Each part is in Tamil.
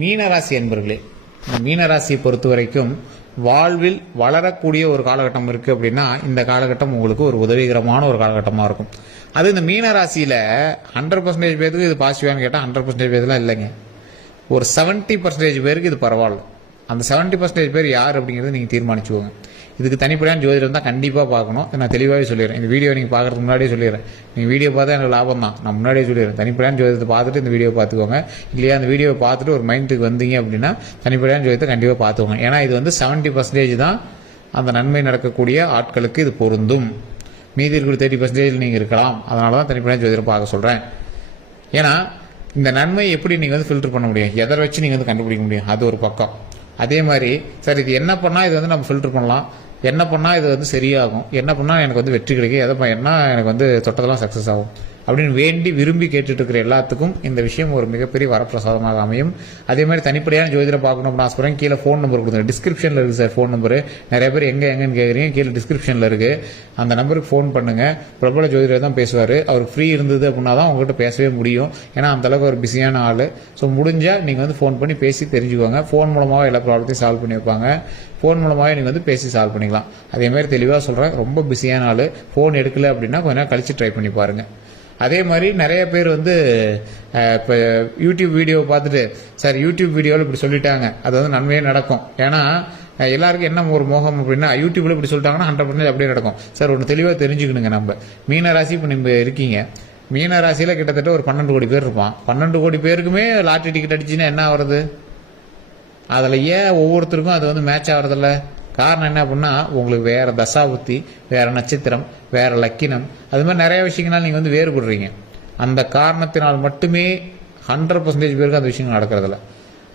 மீனராசி என்பர்களே, மீனராசியை பொறுத்த வரைக்கும் வாழ்வில் வளரக்கூடிய ஒரு காலகட்டம் இருக்குது அப்படின்னா இந்த காலகட்டம் உங்களுக்கு ஒரு உதவிகரமான ஒரு காலகட்டமாக இருக்கும். அது இந்த மீனராசியில் 100% பேருக்கு இது பாசிட்டிவானு கேட்டால் 100% பேருலாம் இல்லைங்க. ஒரு 70% பேருக்கு இது பரவாயில்ல. அந்த 70% பேர் யார் அப்படிங்கிறத நீங்கள் தீர்மானிச்சுக்கோங்க. இதுக்கு தனிப்படையான ஜோதிடம் தான் கண்டிப்பாக பார்க்கணும். நான் தெளிவாகவே சொல்லிடுறேன். இந்த வீடியோ நீங்கள் பார்க்குறதுக்கு முன்னாடியே சொல்லிடுறேன். நீங்கள் வீடியோ பார்த்தா எனக்கு லாபம் தான். நான் முன்னாடியே சொல்லிடுறேன். தனிப்படையான ஜோதிடத்தை பார்த்துட்டு இந்த வீடியோ பார்த்துக்கோங்க. இல்லையா அந்த வீடியோவை பார்த்துட்டு ஒரு மைண்டுக்கு வந்தீங்க அப்படின்னா தனிப்படையான ஜோதிடத்தை கண்டிப்பாக பார்த்துக்கோங்க. ஏன்னா இது வந்து 70% தான் அந்த நன்மை நடக்கக்கூடிய ஆட்களுக்கு இது பொருந்தும். மீதி இருக்கிற 30% நீங்கள் இருக்கலாம். அதனால தான் தனிப்படையான ஜோதிடம் பார்க்க சொல்கிறேன். ஏன்னா இந்த நன்மை எப்படி நீங்கள் வந்து ஃபில்டர் பண்ண முடியும், எதை வச்சு நீங்கள் வந்து கண்டுபிடிக்க முடியும், அது ஒரு பக்கம். அதே மாதிரி சார் இது என்ன பண்ணால் இது வந்து நம்ம ஃபில்டர் பண்ணலாம், என்ன பண்ணால் இது வந்து சரியாகும், என்ன பண்ணால் எனக்கு வந்து வெற்றி கிடைக்கும், எதை என்ன எனக்கு வந்து தொட்டதெல்லாம் சக்ஸஸ் ஆகும் அப்படின்னு வேண்டி விரும்பி கேட்டுட்டு இருக்கிற எல்லாத்துக்கும் இந்த விஷயம் ஒரு மிகப்பெரிய வரப்பிரசாதமாக அமையும். அதே மாதிரி தனிப்படையான ஜோதிடம் பார்க்கணும்னு ஆசைப்படுறேன். கீழே ஃபோன் நம்பர் கொடுத்துருங்க. டிஸ்கிரிப்ஷனில் இருக்குது சார் ஃபோன் நம்பரு. நிறைய பேர் எங்கேன்னு கேட்குறீங்க. கீழே டிஸ்கிரிப்ஷனில் இருக்குது. அந்த நம்பருக்கு ஃபோன் பண்ணுங்கள். பிரபல ஜோதிடர் தான் பேசுவார். அவருக்கு ஃப்ரீ இருந்தது அப்படின்னா தான் உங்கள்கிட்ட பேசவே முடியும். ஏன்னா அந்தளவுக்கு ஒரு பிஸியான ஆள். ஸோ முடிஞ்சால் நீங்கள் வந்து ஃபோன் பண்ணி பேசி தெரிஞ்சுக்கோங்க. ஃபோன் மூலமாக எல்லா ப்ராப்ளத்தையும் சால்வ் பண்ணி வைப்பாங்க. ஃபோன் மூலமாகவே நீங்கள் வந்து பேசி சால்வ் பண்ணிக்கலாம். அதேமாதிரி தெளிவாக சொல்கிறேன், ரொம்ப பிஸியான ஆள். ஃபோன் எடுக்கலை அப்படின்னா கொஞ்ச நேரம் கழித்து ட்ரை பண்ணி பாருங்கள். அதே மாதிரி நிறைய பேர் வந்து இப்போ யூடியூப் வீடியோவை பார்த்துட்டு சார் யூடியூப் வீடியோவில் இப்படி சொல்லிட்டாங்க, அது வந்து நன்மையே நடக்கும். ஏன்னா எல்லாருக்கும் என்ன ஒரு மோகம் அப்படின்னா யூடியூப்பில் இப்படி சொல்லிட்டாங்கன்னா 100% அப்படியே நடக்கும். சார் ஒன்று தெளிவாக தெரிஞ்சுக்கணுங்க. நம்ம மீனராசி இப்போ நீங்கள் இருக்கீங்க. மீனராசியில் கிட்டத்தட்ட ஒரு 12 கோடி பேர் இருப்பான். 12 கோடி பேருக்குமே லாட்ரி டிக்கெட் அடிச்சுன்னா என்ன ஆகுறது? அதில் ஏன் ஒவ்வொருத்தருக்கும் அது வந்து மேட்ச் ஆகிறதில்ல? காரணம் என்ன அப்படின்னா உங்களுக்கு வேறு தசாபுத்தி, வேறு நட்சத்திரம், வேறு லக்கினம், அது மாதிரி நிறைய விஷயங்களால் நீங்கள் வந்து வேறுபடுறீங்க. அந்த காரணத்தினால் மட்டுமே 100% பேருக்கு அந்த விஷயங்கள் நடக்கிறதில்ல.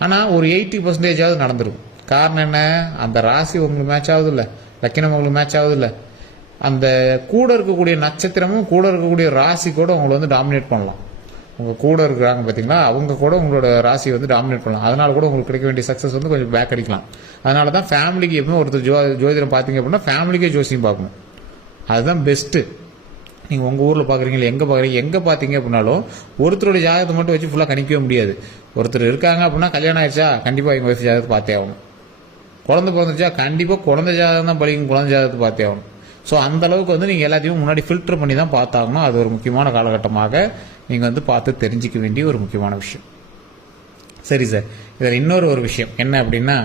ஆனால் ஒரு 80% நடந்துருக்கும். காரணம் என்ன? அந்த ராசி உங்களுக்கு மேட்ச் ஆகுது இல்லை, லக்கினம் உங்களுக்கு மேட்ச் ஆகுது இல்லை, அந்த கூட இருக்கக்கூடிய நட்சத்திரமும் கூட இருக்கக்கூடிய ராசி கூட உங்களை வந்து டாமினேட் பண்ணலாம். உங்கள் கூட இருக்கிறாங்க பார்த்தீங்களா, அவங்க கூட உங்களோட ராசியை வந்து டாமினேட் பண்ணலாம். அதனால கூட உங்களுக்கு கிடைக்க வேண்டிய சக்ஸஸ் வந்து கொஞ்சம் பேக் அடிக்கலாம். அதனால தான் ஃபேமிலிக்கு எப்பவுமே ஒருத்தர் ஜோதிடம் பார்த்தீங்க அப்படின்னா ஃபேமிலிக்கே ஜோசியம் பார்க்கணும். அதுதான் பெஸ்ட்டு. நீங்கள் உங்கள் ஊரில் பார்க்குறீங்களா, எங்கே பார்த்தீங்க அப்படின்னாலும் ஒருத்தருடைய ஜாதகத்தை மட்டும் வச்சு ஃபுல்லாக கணிக்கவே முடியாது. ஒருத்தர் இருக்காங்க அப்படின்னா கல்யாணம் ஆயிடுச்சா கண்டிப்பாக எங்கள் வயசு ஜாதகத்தை பார்த்தே ஆகணும். குழந்தை பிறந்துச்சா கண்டிப்பாக குழந்தை ஜாதகம் தான் படிக்கும், குழந்தை ஜாதகத்தை பார்த்தே ஆகணும். ஸோ அந்த அளவுக்கு வந்து நீங்கள் எல்லாத்தையும் முன்னாடி ஃபில்டர் பண்ணி தான் பார்த்தாகணும். அது ஒரு முக்கியமான காலகட்டமாக நீங்கள் வந்து பார்த்து தெரிஞ்சிக்க வேண்டிய ஒரு முக்கியமான விஷயம். சரி சார், இதில் இன்னொரு விஷயம் என்ன அப்படின்னா,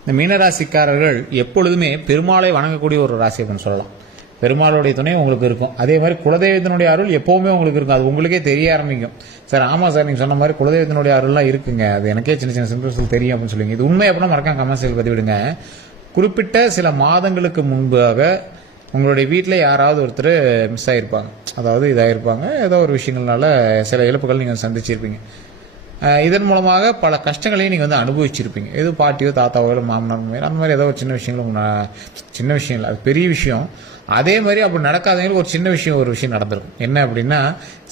இந்த மீனராசிக்காரர்கள் எப்பொழுதுமே பெருமாளை வணங்கக்கூடிய ஒரு ராசி அப்படின்னு சொல்லலாம். பெருமாளுடைய துணை உங்களுக்கு இருக்கும். அதே மாதிரி குலதெய்வத்தினுடைய அருள் எப்போவுமே உங்களுக்கு இருக்கும். அது உங்களுக்கே தெரிய ஆரம்பிக்கும். சார் ஆமாம் சார் நீங்கள் சொன்ன மாதிரி குலதெய்வத்தினுடைய அருள்லாம் இருக்குங்க, அது எனக்கே சின்ன சின்ன சிம்பிள்ஸ் தெரியும் அப்படின்னு சொல்லுவீங்க. இது உண்மை அப்படின்னா மறக்காம கமெண்ட்ஸில் பதிவிடுங்க. குறிப்பிட்ட சில மாதங்களுக்கு முன்பாக உங்களுடைய வீட்டில் யாராவது ஒருத்தர் மிஸ் ஆகிருப்பாங்க, அதாவது இதாகிருப்பாங்க, ஏதோ ஒரு விஷயங்கள்னால சில இழப்புகள் நீங்கள் சந்திச்சிருப்பீங்க. இதன் மூலமாக பல கஷ்டங்களையும் நீங்கள் வந்து அனுபவிச்சிருப்பீங்க. எது பாட்டியோ தாத்தாவோ இல்லை மாமனார் அந்த மாதிரி ஏதோ ஒரு சின்ன விஷயம் இல்லை, அது பெரிய விஷயம். அதே மாதிரி அப்படி நடக்காதவங்களுக்கு ஒரு விஷயம் நடந்திருக்கும். என்ன அப்படின்னா,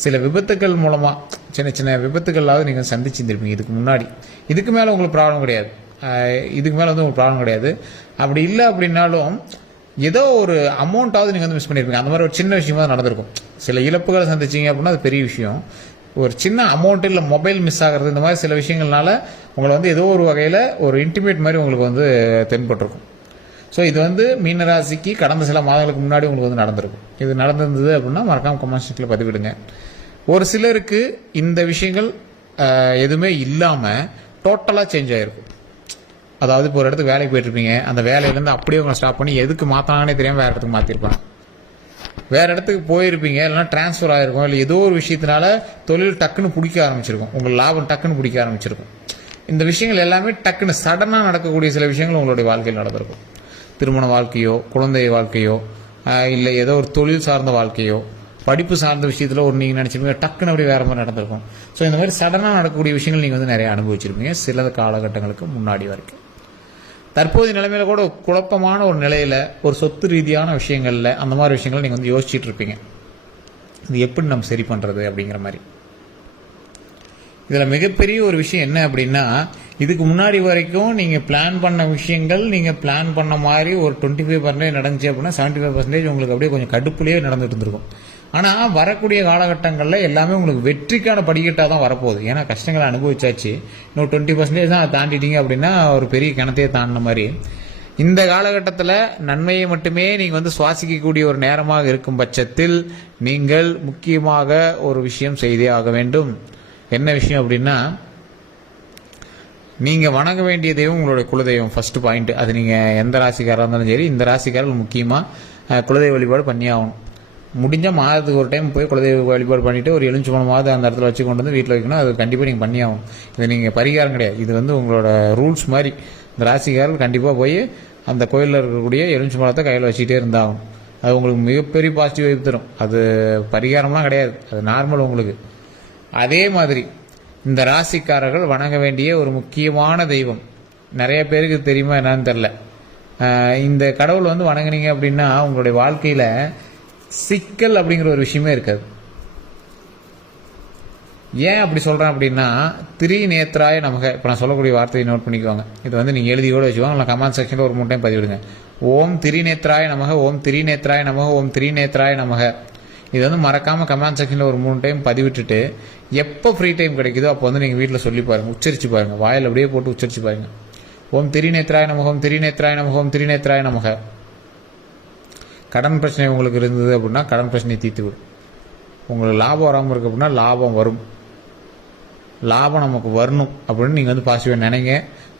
சில விபத்துக்கள் மூலமாக சின்ன விபத்துக்களாவது நீங்கள் சந்திச்சிருப்பீங்க இதுக்கு முன்னாடி. இதுக்கு மேலே உங்களுக்கு ப்ராப்ளம் கிடையாது. அப்படி இல்லை அப்படின்னாலும் ஏதோ ஒரு அமௌண்ட்டாவது நீங்கள் வந்து மிஸ் பண்ணியிருப்பீங்க. அந்த மாதிரி ஒரு சின்ன விஷயமா நடந்திருக்கும். சில இழப்புகளை சந்திச்சிங்க அப்படின்னா அது பெரிய விஷயம். ஒரு சின்ன அமௌண்ட் இல்லை மொபைல் மிஸ் ஆகிறது, இந்த மாதிரி சில விஷயங்கள்னால உங்களை வந்து ஏதோ ஒரு வகையில் ஒரு இன்டிமேட் மாதிரி உங்களுக்கு வந்து தென்பட்டிருக்கும். ஸோ இது வந்து மீனராசிக்கு கடந்த சில மாதங்களுக்கு முன்னாடி உங்களுக்கு வந்து நடந்திருக்கும். இது நடந்திருந்தது அப்படின்னா மறக்காம கமெண்ட் செக்ஷனில் பதிவிடுங்க. ஒரு சிலருக்கு இந்த விஷயங்கள் எதுவுமே இல்லாமல் டோட்டலாக சேஞ்ச் ஆகிருக்கும். அதாவது இப்போ ஒரு இடத்துக்கு வேலைக்கு போயிட்டுருப்பீங்க, அந்த வேலையிலேருந்து அப்படியே உங்களை ஸ்டாப் பண்ணி எதுக்கு மாற்றினாங்கன்னே தெரியாமல் வேறு இடத்துக்கு மாற்றிருப்பாங்க. வேறு இடத்துக்கு போயிருப்பீங்க, இல்லைனா டிரான்ஸ்ஃபர் ஆகிருக்கும், இல்லை ஏதோ ஒரு விஷயத்தினால தொழில் டக்குன்னு பிடிக்க ஆரம்பிச்சிருக்கும், உங்கள் லாபம் டக்குன்னு பிடிக்க ஆரம்பிச்சிருக்கும். இந்த விஷயங்கள் எல்லாமே டக்குன்னு சடனாக நடக்கக்கூடிய சில விஷயங்கள் உங்களுடைய வாழ்க்கையில் நடந்திருக்கும். திருமண வாழ்க்கையோ, குழந்தை வாழ்க்கையோ, இல்லை ஏதோ ஒரு தொழில் சார்ந்த வாழ்க்கையோ, படிப்பு சார்ந்த விஷயத்தில் ஒரு நீங்கள் நினச்சிருப்பீங்க, டக்குன்னு அப்படி வேறு மாதிரி நடந்திருக்கும். ஸோ இந்த மாதிரி சடனாக நடக்கக்கூடிய விஷயங்கள் நீங்கள் வந்து நிறைய அனுபவிச்சிருப்பீங்க சில காலகட்டங்களுக்கு முன்னாடி வரைக்கும். தற்போதைய நிலைமையில கூட குழப்பமான ஒரு நிலையில் ஒரு சொத்து ரீதியான விஷயங்களில் அந்த மாதிரி விஷயங்கள் நீங்கள் வந்து யோசிச்சுட்டு இருப்பீங்க. இது எப்படி நம்ம சரி பண்ணுறது அப்படிங்கிற மாதிரி. இதில் மிகப்பெரிய ஒரு விஷயம் என்ன அப்படின்னா, இதுக்கு முன்னாடி வரைக்கும் நீங்கள் பிளான் பண்ண விஷயங்கள் நீங்கள் பிளான் பண்ண மாதிரி ஒரு 25% நடந்துச்சு அப்படின்னா 75% உங்களுக்கு அப்படியே கொஞ்சம் கடுப்புலேயே நடந்துட்டு இருந்திருக்கும். ஆனால் வரக்கூடிய காலகட்டங்களில் எல்லாமே உங்களுக்கு வெற்றிக்கான படிக்கட்டாக தான் வரப்போகுது. ஏன்னா கஷ்டங்களை அனுபவிச்சாச்சு. இன்னும் 20% தான் அதை தாண்டிட்டீங்க அப்படின்னா ஒரு பெரிய கிணத்தையே தாண்டின மாதிரி. இந்த காலகட்டத்தில் நன்மையை மட்டுமே நீங்கள் சுவாசிக்கக்கூடிய ஒரு நேரமாக இருக்கும் பட்சத்தில் நீங்கள் முக்கியமாக ஒரு விஷயம் செய்தே ஆக வேண்டும். என்ன விஷயம் அப்படின்னா, நீங்கள் வணங்க வேண்டிய தெய்வம் உங்களுடைய குலதெய்வம். First point. அது நீங்கள் எந்த ராசிக்காராக இருந்தாலும் சரி, இந்த ராசிக்காரர்கள் முக்கியமாக குலதெய்வ வழிபாடு பண்ணி ஆகணும். முடிஞ்சால் மாதத்துக்கு ஒரு டைம் போய் குலதெய்வ வழிபாடு பண்ணிவிட்டு ஒரு எலுமிச்சம்பழமாவது அந்த இடத்துல வச்சு கொண்டு வந்து வீட்டில் வைக்கணும். அது கண்டிப்பாக நீங்கள் பண்ணி ஆகணும். இது நீங்கள் பரிகாரம் கிடையாது, இது உங்களோட ரூல்ஸ் மாதிரி. இந்த ராசிக்காரர்கள் கண்டிப்பாக போய் அந்த கோயிலில் இருக்கக்கூடிய எலுமிச்சம்பழத்தை கையில் வச்சுக்கிட்டே இருந்தாகும். அது உங்களுக்கு மிகப்பெரிய பாசிட்டிவ் வைப் தரும். அது பரிகாரம்லாம் கிடையாது, அது நார்மல் உங்களுக்கு. அதே மாதிரி இந்த ராசிக்காரர்கள் வணங்க வேண்டிய ஒரு முக்கியமான தெய்வம், நிறைய பேருக்கு தெரியுமா என்னன்னு தெரில. இந்த கடவுள் வணங்குனீங்க அப்படின்னா உங்களுடைய வாழ்க்கையில் சிக்கல் அப்படிங்கிற ஒரு விஷயமே இருக்காது. ஏன் அப்படி சொல்கிறேன் அப்படின்னா, திரிநேத்ராய நமக. இப்போ நான் சொல்லக்கூடிய வார்த்தையை நோட் பண்ணிக்குவாங்க. இது நீங்கள் எழுதி கூட வச்சுக்கோங்க, இல்லை கமெண்ட் செக்ஷனில் ஒரு 3 டைம் பதிவிடுங்க. ஓம் திரிநேத்ராய நமக, ஓம் திரிநேத்ராய நமக, ஓம் திரிநேத்ராய நமக. இது மறக்காமல் கமெண்ட் செக்ஷனில் ஒரு 3 டைம் பதிவிட்டுட்டு எப்போ ஃப்ரீ டைம் கிடைக்குதோ அப்போ நீங்கள் வீட்டில் சொல்லி பாருங்கள், உச்சரிச்சு பாருங்கள், வாயில் அப்படியே போட்டு உச்சரிச்சு பாருங்கள். ஓம் திரிநேத்ராய நமக, ஓம் திரிநேத்ராய நமக, ஓம் திரிநேத்ராய நமக. கடன் பிரச்சனை உங்களுக்கு இருந்தது அப்படின்னா கடன் பிரச்சனையை தீர்த்து விடும். உங்களுக்கு லாபம் வராமல் இருக்கு அப்படின்னா லாபம் வரும். லாபம் நமக்கு வரணும் அப்படின்னு நீங்கள் பாசிட்டிவாக நினைங்க.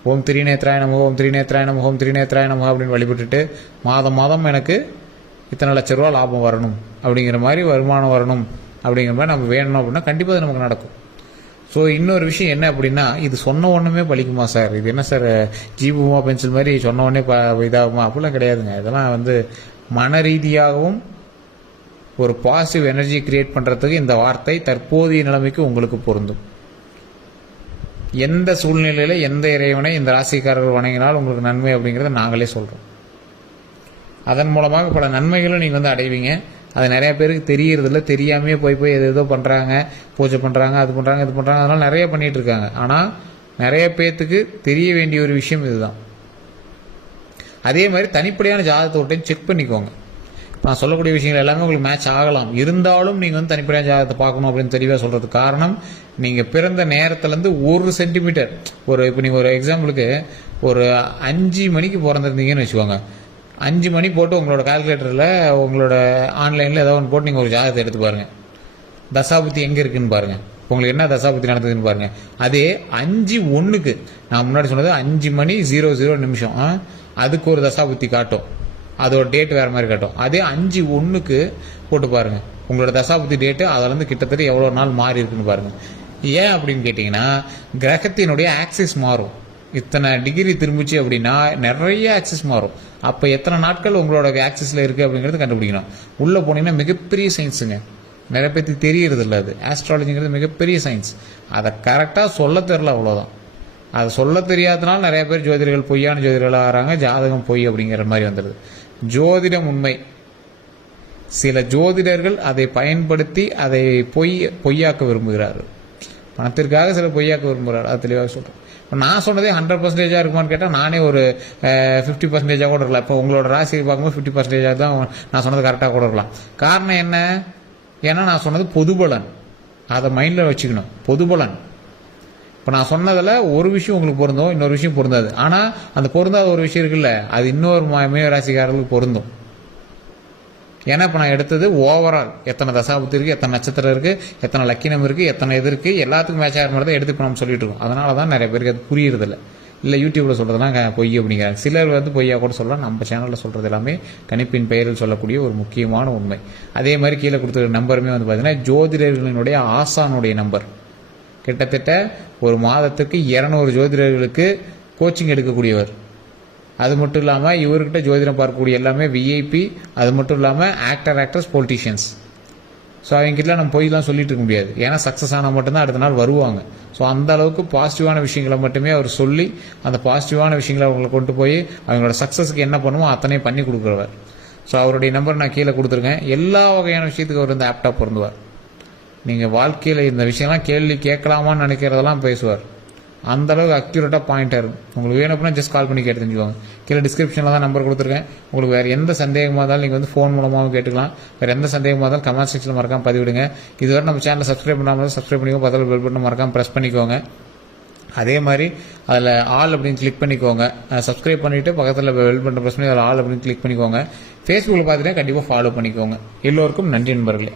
ஓம் திரிநேத்ராய நமக, ஓம் திரிநேத்ராய நமக, ஓம் திரிநேத்ராய நமக அப்படின்னு வழிபட்டுட்டு மாதம் எனக்கு இத்தனை லட்ச ரூபா லாபம் வரணும் அப்படிங்கிற மாதிரி, வருமானம் வரணும் அப்படிங்கிற மாதிரி நம்ம வேணும் அப்படின்னா கண்டிப்பாக அது நமக்கு நடக்கும். ஸோ இன்னொரு விஷயம் என்ன அப்படின்னா, இது சொன்ன ஒன்றுமே பழிக்குமா சார், இது என்ன சார் ஜீபுமா பென்சில் மாதிரி சொன்ன உடனே இதாகுமா? அப்படிலாம் கிடையாதுங்க. இதெல்லாம் மன ரீதியாகவும் ஒரு பாசிட்டிவ் எனர்ஜி கிரியேட் பண்ணுறதுக்கு இந்த வார்த்தை தற்போதைய நிலைமைக்கு உங்களுக்கு பொருந்தும். எந்த சூழ்நிலையில் எந்த இறைவனை இந்த ராசிக்காரர்கள் வணங்கினால் உங்களுக்கு நன்மை அப்படிங்கிறத நாங்களே சொல்கிறோம். அதன் மூலமாக பல நன்மைகளும் நீங்கள் அடைவீங்க. அது நிறைய பேருக்கு தெரியறதில்ல, தெரியாமையே போய் ஏதோ பண்ணுறாங்க, பூஜை பண்ணுறாங்க, அது பண்ணுறாங்க, இது பண்ணுறாங்க, அதெல்லாம் நிறைய பண்ணிகிட்டு இருக்காங்க. ஆனால் நிறைய பேர்த்துக்கு தெரிய வேண்டிய ஒரு விஷயம் இதுதான். அதே மாதிரி தனிப்படையான ஜாதகத்தை செக் பண்ணிக்கோங்க. நான் சொல்லக்கூடிய விஷயங்கள் எல்லாமே உங்களுக்கு மேட்ச் ஆகலாம். இருந்தாலும் நீங்கள் தனிப்படையான ஜாதகத்தை பார்க்கணும் அப்படின்னு தெளிவாக சொல்கிறதுக்கு காரணம், நீங்கள் பிறந்த நேரத்துலேருந்து 1 சென்டிமீட்டர், இப்போ நீங்கள் ஒரு எக்ஸாம்பிளுக்கு ஒரு 5 மணிக்கு பிறந்திருந்தீங்கன்னு வச்சுக்கோங்க. 5 மணி போட்டு உங்களோட கால்குலேட்டரில் உங்களோட ஆன்லைனில் ஏதோ ஒன்று போட்டு நீங்கள் ஒரு ஜாதகத்தை எடுத்து பாருங்கள். தசாபுத்தி எங்கே இருக்குன்னு பாருங்கள், உங்களுக்கு என்ன தசாபுத்தி நடந்ததுன்னு பாருங்கள். அதே 5:01 நான் முன்னாடி சொன்னது 5 மணி 00 நிமிஷம், அதுக்கு ஒரு தசாபுத்தி காட்டும், அதோட டேட் வேறு மாதிரி காட்டும். அதே 5:01 போட்டு பாருங்கள், உங்களோட தசாபுத்தி டேட்டு அதிலேருந்து கிட்டத்தட்ட எவ்வளோ நாள் மாறி இருக்குன்னு பாருங்கள். ஏன் அப்படின்னு கேட்டிங்கன்னா, கிரகத்தினுடைய ஆக்சிஸ் மாறும். இத்தனை டிகிரி திரும்பிச்சு அப்படின்னா நிறைய ஆக்சிஸ் மாறும். அப்போ எத்தனை நாட்கள் உங்களோட ஆக்சிஸில் இருக்குது அப்படிங்கிறது கண்டுபிடிக்கணும். உள்ளே போனீங்கன்னா மிகப்பெரிய சயின்ஸுங்க, நிறைய பேருக்கு தெரியறது இல்லை. அது ஆஸ்ட்ராலஜிங்கிறது மிகப்பெரிய சயின்ஸ். அதை கரெக்டாக சொல்ல தெரில, அவ்வளோதான். அதை சொல்ல தெரியாதனால நிறைய பேர் ஜோதிடர்கள் பொய்யான ஜோதிடர்களாக ஆகிறாங்க, ஜாதகம் பொய் அப்படிங்கிற மாதிரி வந்துடுது. ஜோதிடம் உண்மை. சில ஜோதிடர்கள் அதை பயன்படுத்தி அதை பொய்யாக்க விரும்புகிறார்கள். பணத்திற்காக சில பொய்யாக்க விரும்புகிறார். அது தெளிவாக சொல்கிறேன். இப்போ நான் சொன்னதே 100% இருக்குமான்னு கேட்டால் நானே ஒரு 50% கூட இருக்கலாம். இப்போ உங்களோட ராசியை பார்க்கும்போது 50% தான் நான் சொன்னது கரெக்டாக கூட இருக்கலாம். காரணம் என்ன? ஏன்னா நான் சொன்னது பொதுபலன், அதை மைண்டில் வச்சுக்கணும். பொதுபலன். இப்போ நான் சொன்னதில் ஒரு விஷயம் உங்களுக்கு பொருந்தும், இன்னொரு விஷயம் பொருந்தாது. ஆனால் அந்த பொருந்தாத ஒரு விஷயம் இருக்குல்ல, அது இன்னொரு மீன ராசிக்காரர்களுக்கு பொருந்தும். ஏன்னா இப்போ நான் எடுத்தது ஓவரால் எத்தனை தசாபுத்தி இருக்குது, எத்தனை நட்சத்திரம் இருக்குது, எத்தனை லக்கினம் இருக்குது, எத்தனை இது இருக்குது, எல்லாத்துக்கும் மேட்ச் ஆகிற மாதிரி தான் எடுத்து இப்போ நம்ம சொல்லிட்டு இருக்கோம். அதனால தான் நிறைய பேருக்கு அது புரியுறதில்ல. இல்லை யூடியூப்பில் சொல்கிறதுலாம் பொய் அப்படிங்கிறாங்க. சிலர் பொய்யா கூட சொல்லலாம். நம்ம சேனலில் சொல்கிறது எல்லாமே கணிப்பின் பெயரில் சொல்லக்கூடிய ஒரு முக்கியமான உண்மை. அதே மாதிரி கீழே கொடுத்துருக்க நம்பருமே பார்த்தீங்கன்னா ஜோதிடர்களினுடைய ஆசானுடைய நம்பர். கிட்டத்தட்ட ஒரு மாதத்துக்கு 200 ஜோதிடர்களுக்கு கோச்சிங் எடுக்கக்கூடியவர். அது மட்டும் இல்லாமல் இவர்கிட்ட ஜோதிடம் பார்க்கக்கூடிய எல்லாமே விஐபி. அது மட்டும் இல்லாமல் ஆக்டர்ஸ், பொலிட்டீஷியன்ஸ். ஸோ அவங்ககிட்ட நம்ம போய்லாம் சொல்லிட்டு இருக்க முடியாது. ஏன்னா சக்ஸஸ் ஆனால் மட்டும்தான் அடுத்த நாள் வருவாங்க. ஸோ அந்த அளவுக்கு பாசிட்டிவான விஷயங்களை மட்டுமே அவர் சொல்லி அந்த பாசிட்டிவான விஷயங்களை அவங்களை கொண்டு போய் அவங்களோட சக்ஸஸுக்கு என்ன பண்ணுமோ அத்தனையும் பண்ணி கொடுக்குறவர். ஸோ அவருடைய நம்பர் நான் கீழே கொடுத்துருக்கேன். எல்லா வகையான விஷயத்துக்கு அவர் ஆப்டாக பொருந்துவார். நீங்கள் வாழ்க்கையில் இந்த விஷயம்லாம் கேள்வி கேட்கலாமான்னு நினைக்கிறதெல்லாம் பேசுவார். அந்த அளவுக்கு அக்யூரேட்டாக பாயிண்டாக இருக்கும். உங்களுக்கு வேணும் அப்படின்னா ஜஸ்ட் கால் பண்ணி கேட்டு தெரிஞ்சுக்கோங்க. கீழே டிஸ்கிரிப்ஷனில் தான் நம்பர் கொடுத்துருக்கேன். உங்களுக்கு வேறு எந்த சந்தேகமாக இருந்தாலும் நீங்கள் வந்து ஃபோன் மூலமாகவும் கேட்டுக்கலாம். வேறு எந்த சந்தேகமாக இருந்தாலும் கமெண்ட் செக்ஷனில் மறக்காம பதிவிடுங்க. இதுவரை நம்ம சேனலை சப்ஸ்கிரைப் பண்ணாமல் சப்ஸ்கிரைப் பண்ணிக்கோங்க. பக்கத்தில் பெல் பட்டன் மறக்காம ப்ரெஸ் பண்ணிக்கோங்க. அதே மாதிரி அதில் ஆல் அப்படின்னு கிளிக் பண்ணிக்கோங்க. சப்ஸ்கிரைப் பண்ணிவிட்டு பக்கத்தில் பெல் பட்டன் ப்ரெஸ் பண்ணி அதில் ஆல் அப்படின்னு கிளிக் பண்ணிக்கோங்க. ஃபேஸ்புக்கில் பார்த்துட்டு கண்டிப்பாக ஃபாலோ பண்ணிக்கோங்க. எல்லோருக்கும் நன்றி நண்பர்களே.